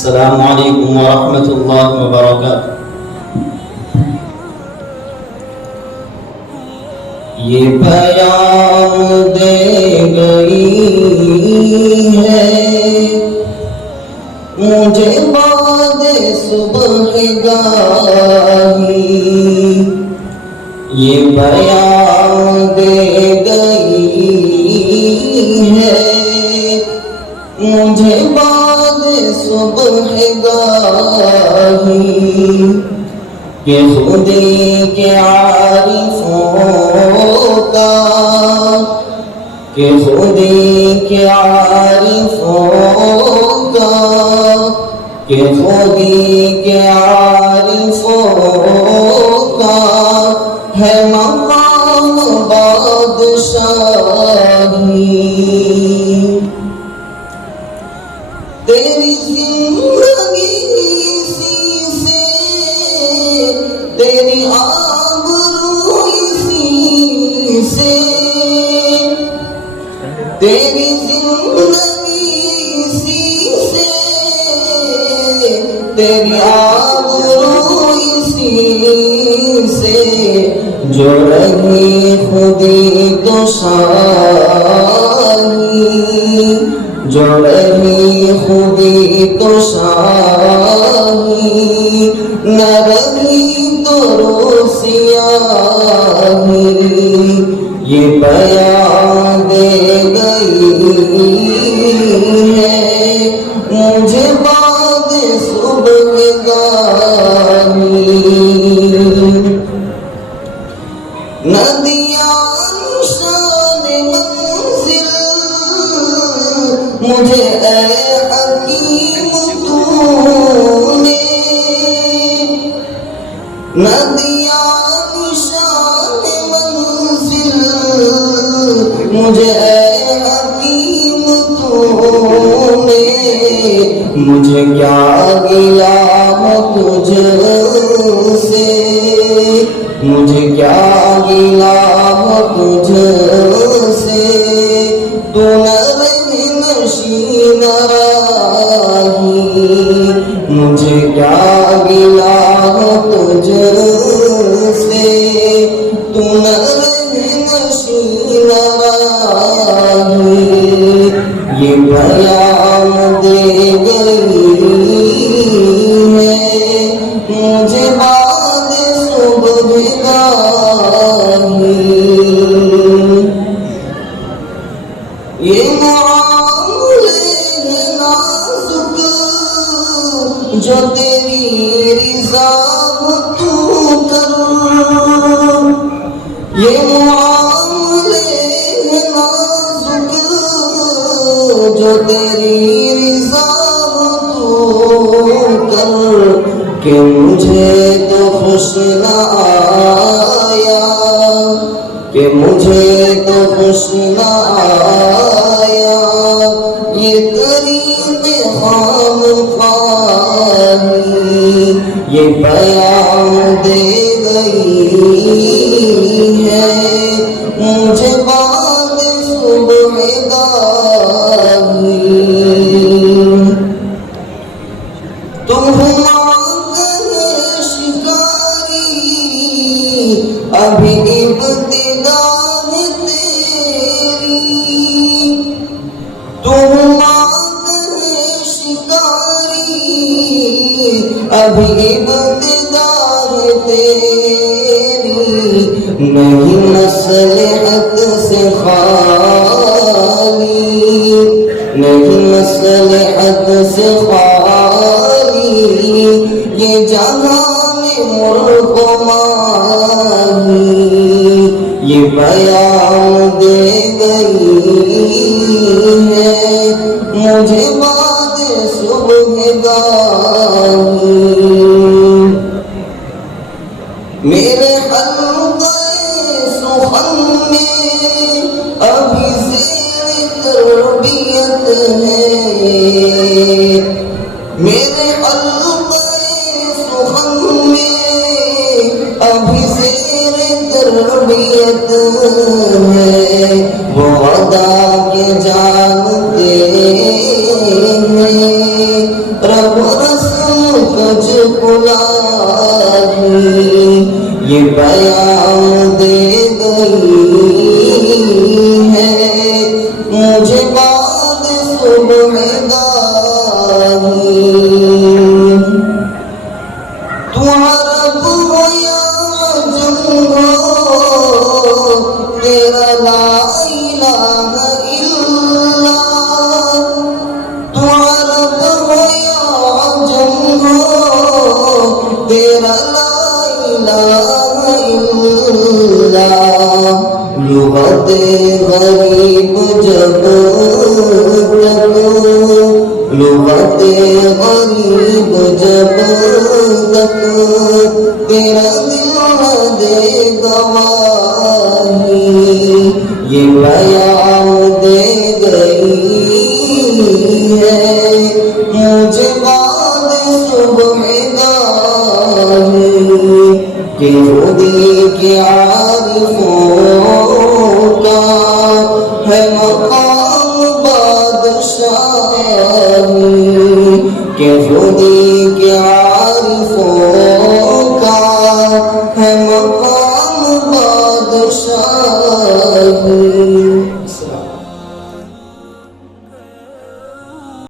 السلام علیکم ورحمۃ اللہ وبرکاتہ۔ یہ پیام دے گئی ہے مجھے بعد صبح گاہی، یہ پیام دے گئی ہے مجھے بعد صبح گاہی، کہ خودی کے عارفوں کا، کہ خودی کے عارفوں کا، کہ خودی کے عارفوں کا ہے مقام بادشاہی، تیری زندگی اسی سے، تیری آبرو اسی سے، تیری زندگی اسی سے، تیری آبرو اسی سے، جو رہی خودی تو شاہی، جو رہی خودی تو شاہی، نہ رہی تو روسیاہی، یہ پیام دے گئی ہے مجھے بعد صبح گاہی، ندیاں شان منزل مجھے اے حکیم تو نے، ندیاں شان منزل مجھے اے حکیم تو نے، مجھے کیا گلا تجھ سے، مجھے کیا گلا تجھ سے، تو نشین راہی، مجھے کیا گلا تجھ سے، تو نشین راہی، یہ پیام دے گئی ہے مجھے بعد صبح گاہی، یہ معاملے ہیں نازک جو تیری رضا تو کر، یہ معاملے ہیں نازک جو تیری رضا تو کر، کہ مجھے تو خوش نہ آیا، کہ مجھے تو خوش نہ آیا، یہ قریب خام خواہی، یہ پیام دے گئی ہے مجھے بعد صبح گاہی، تم ابھی ابتدا ہے تیری، تم مانگ ہے شکاری، ابھی ابتدا ہے تیری، نہیں مصلحت سے خالی، نہیں مصلحت سے خالی، یہ جہاں میں مرغ و ماہی، یہ پیام دے گئی ہے مجھے بعد صبح گاہی، میرے حلقہ سخن میں ابھی زیر تربیت ہے، میرے حلقہ سخن میں ابھی زیر تربیت ہے، وہ ادا کے جانتے ہیں رب یہ پیام دے گئی ہے مجھے بعد صبح گاہی تو عرب ہو یا عجم ہو تیرا لا الہ الا تو عرب ہو یا عجم ہو تیرا لا الہ الا لغت غریب جب تک لغت غریب جب تک تیرا دل نہ دے گواہی یہ پیام دے گئی ہے مجھے بعد صبح گاہی کہ خودی کے عارفوں